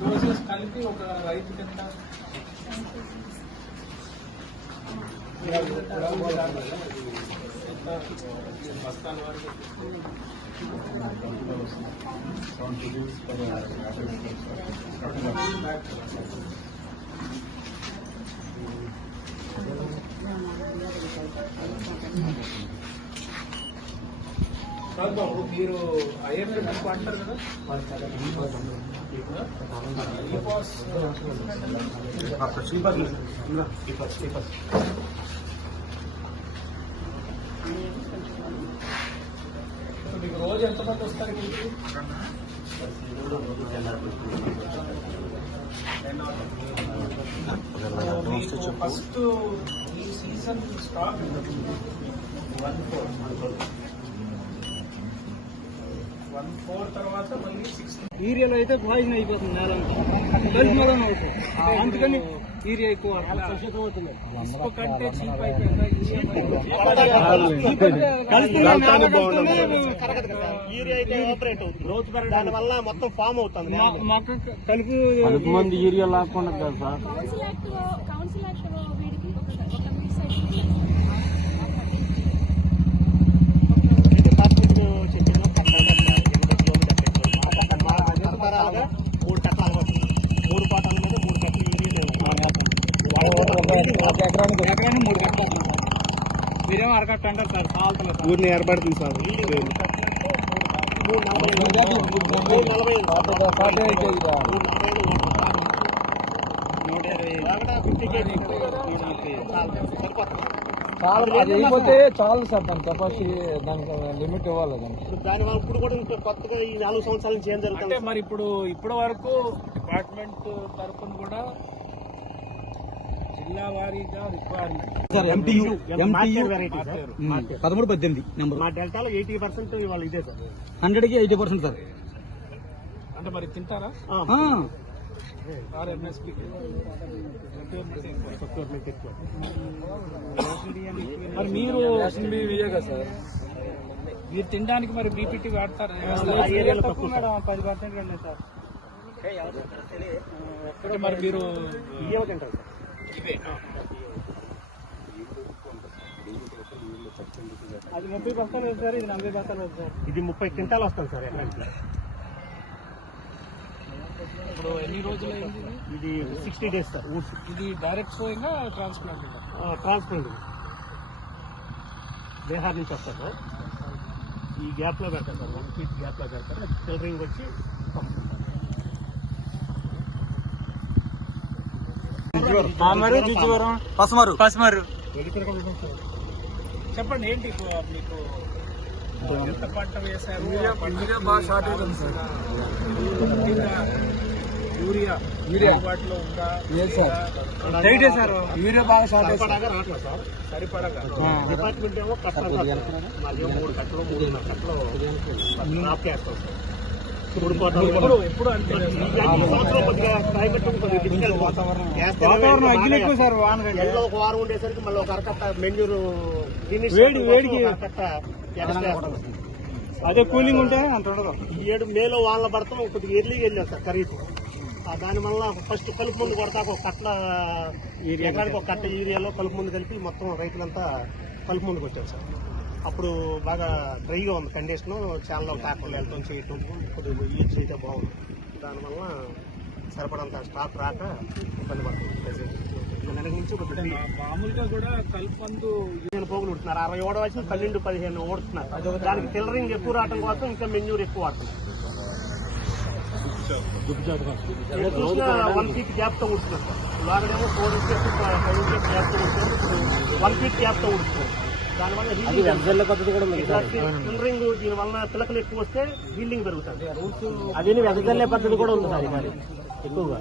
Doses కలిపి ఒక రైతుకి ఎంత బస్తాల వరకు బాబు మీరు ఐఎఫ్ఎఫ్ అంటారు కదా మీకు రోజు ఎంతమంది వస్తారు ఫస్ట్ ఈ సీజన్ స్టాక్ 1/4 తర్వాత మళ్ళీ 6 ఏరియాలో అయితే పాయిజన్ అయిపోతుంది నేలంతా కలిసి మొదలు అవుతుంది. అందుకని ఏరియా ఎక్కువ కంటే చీప్ అయిపోయిందా గ్రోత్ దాని వల్ల మొత్తం ఫామ్ అవుతుంది. మొక్క కలుపు మంది ఏరియా లాక్కుండా కదా సార్. మూడు కట్టాలు 3 కోటాల మీద 3 కట్టలు ఎకరానికి 3 కట్టాలి. మీరేమో అరకట్ట అంటారు సార్. కావాల్సిన ఊరిని ఏర్పడుతుంది సార్. 140 అయిపోతే చాలు సార్. దాని కెపాసిటీ దానికి లిమిట్ ఇవ్వాలి. దాని వల్ల ఇప్పుడు కూడా ఇంకా కొత్తగా ఈ 4 సంవత్సరాల నుంచి ఏం జరుగుతుంది అంటే మరి ఇప్పటి వరకు డిపార్ట్మెంట్ తరఫున కూడా జిల్లా వారీగా రిక్వైర్మెంట్ 13-18 నెంబర్ మా డెల్టాలో 80% వాళ్ళు ఇదే సార్. 100కి 80% సార్. అంటే మరి తింటారా ఎంఎస్పీ మరి మీరు కదా సార్ మీరు తినడానికి మరి బీపీటీ వాడతారా? 10% కండి సార్. మరి మీరు తింటారు ఇవే అది 30 బస్తాలు సార్. ఇది 40 బస్తాలు సార్. ఇది 30 క్వింటాలు వస్తుంది సార్ ఎకరానికి. ఇప్పుడు ఎన్ని రోజులు అయింది ఇది 60 డేస్ సార్. ఇది direct sowing transplant transplant Bihar నుంచి వస్తారు సార్. ఈ గ్యాప్ లో పెడతారు సార్. 1 ఫీట్ గ్యాప్ లో పెడతారు. ఫిల్టరింగ్ వచ్చి పసుమారు చెప్పండి ఏంటి మీకు ఎంత పంట వేశారు? బాగా షార్టేజ్ ఉంది సార్. యూరియా అందుబాటులో ఉందా? సార్ యూరియా బాగా షార్టేజ్ రావట్లేదు సార్. సరిపడగా డిపార్ట్మెంట్ ఏమో కట్టాలి. 3 కట్టలు 3.5 కట్టలు క్రాప్ చేస్తాం సార్. ఎప్పుడు అంటే సంవత్సరం కొద్దిగా క్లైమేట్ కొద్దిగా డిఫికల్ట్. వాతావరణం అగ్గి ఎక్కువ సార్. వాన ఎండలో ఒక వారం ఉండేసరికి మళ్ళీ ఒక అరకట్ట మెన్యూరు వేడికి అరకట్ట ఎక్స్ట్రా వేస్తాం. అదే కూలింగ్ ఉంటే అంత ఉండదు. 7 మేలో వానలు పడతాం. కొద్దిగా ఎర్లీగా వెళ్ళాం సార్ ఖరీఫ్. దాని వల్ల ఫస్ట్ కలుపు ముందు కొడతాక ఒక కట్ట ఎకరానికి ఒక కట్ట యూరియాలో కలుపు ముందు కలిపి మొత్తం రైతులంతా కలుపు ముందుకు వచ్చారు సార్. అప్పుడు బాగా డ్రైగా ఉంది కండిషన్. చాలా ట్రాక్టర్లు వెళ్తాం చేయటం కొద్దిగా యూజ్ అయితే బాగుంది. దానివల్ల సరిపడంత స్టాక్ రాక ఇబ్బంది పడుతుంది. నెల నుంచి మామూలుగా కూడా కల్పందు 15 పోగులు ఉడుతున్నారు. 60 ఓడవలసి 12-15 ఓడుతున్నారు. దానికి టెలరింగ్ ఎక్కువ రావడం కోసం ఇంకా మెన్యూర్ ఎక్కువ వాడుతున్నారు. 1 ఫీట్ గ్యాప్ తో ఉడుతున్నారు సార్. ఇలాగేమో 4 ఇంచెస్ 5 ఇంచెస్ గ్యాప్ తో ఉడుతున్నారు. 1 ఫీట్ గ్యాప్ తో ఉడుతున్నారు. దానివల్ల పద్ధతి కూడా టెలరింగ్ దీనివల్ల పిలకలు ఎక్కువ వస్తే హీల్డింగ్ పెరుగుతుంది. అదే వెదజల్లే పద్ధతి కూడా ఉంది సార్. మరి ఎక్కువగా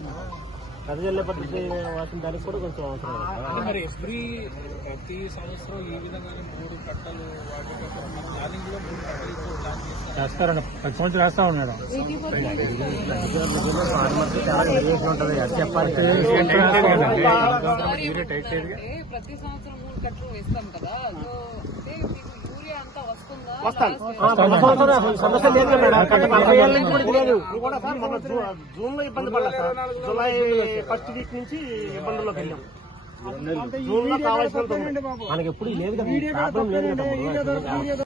వెదజల్లే పద్ధతి వాటిని దానికి కూడా కొంచెం అవసరం. మరి ప్రతి సంవత్సరం ఈ విధంగా 3 కట్టలు ప్లానింగ్ లో 3 కట్టలు చేస్తారండి. 10 సంవత్సరాలు వేస్తా ఉన్నాడు. చాలా వేరియేషన్ ఉంటుంది. చెప్పాలంటే ప్రతి సంవత్సరం 3 కట్టలు వేస్తాం కదా. సో అంటే మీకు యూరియా అంతా వస్తుంది. వస్తాను ఇది కూడా సార్ మన జూన్ లో ఇబ్బంది పడ్డా సార్. జూలై ఫస్ట్ వీక్ నుంచి ఇబ్బందుల్లోకి వెళ్ళాం. జూన్ లో కావాల్సినంత ఉంది. మనకి ఎప్పుడు లేదు కదా, ప్రాబ్లం లేదు కదా.